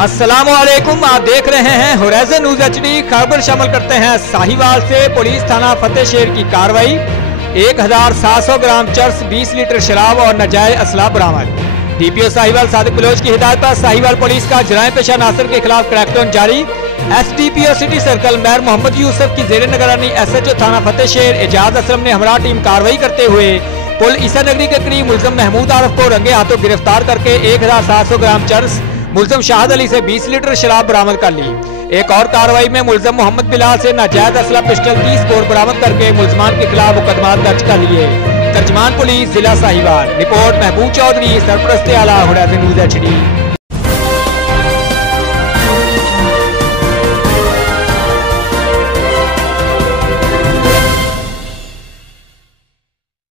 अस्सलामुअलैकुम, आप देख रहे हैं होराइजन न्यूज HD। खबर शामिल करते हैं साहिवाल से पुलिस थाना फतेह शेर की कार्रवाई। 1700 ग्राम चर्स, 20 लीटर शराब और नाजायज असला बरामद। DPO साहिवाल सादिक बलोच की हिदायत पर साहिवाल पुलिस का जराए पेशा नासिर के खिलाफ क्रैकडाउन जारी। SDPO city circle mayor Mohammad Yusuf की जेर निगरानी SHO थाना फतेह शेर एजाज असलम ने हमरा टीम कार्रवाई करते हुए पुल ईसा नगरी के करीब मुलजम महमूद आरफ को रंगे हाथों गिरफ्तार करके 1700 ग्राम चर्स, मुलजम शाहद अली से 20 लीटर शराब बरामद कर ली। एक और कार्रवाई में मुलजम मोहम्मद बिलाल से नाजायज असला पिस्टल 30 बोर बरामद करके मुलजमान के खिलाफ मुकदमा दर्ज कर लिए। तर्जमान पुलिस जिला साहिवाल। रिपोर्ट महबूब चौधरी, सरपरस्ते आला होराइजन न्यूज HD।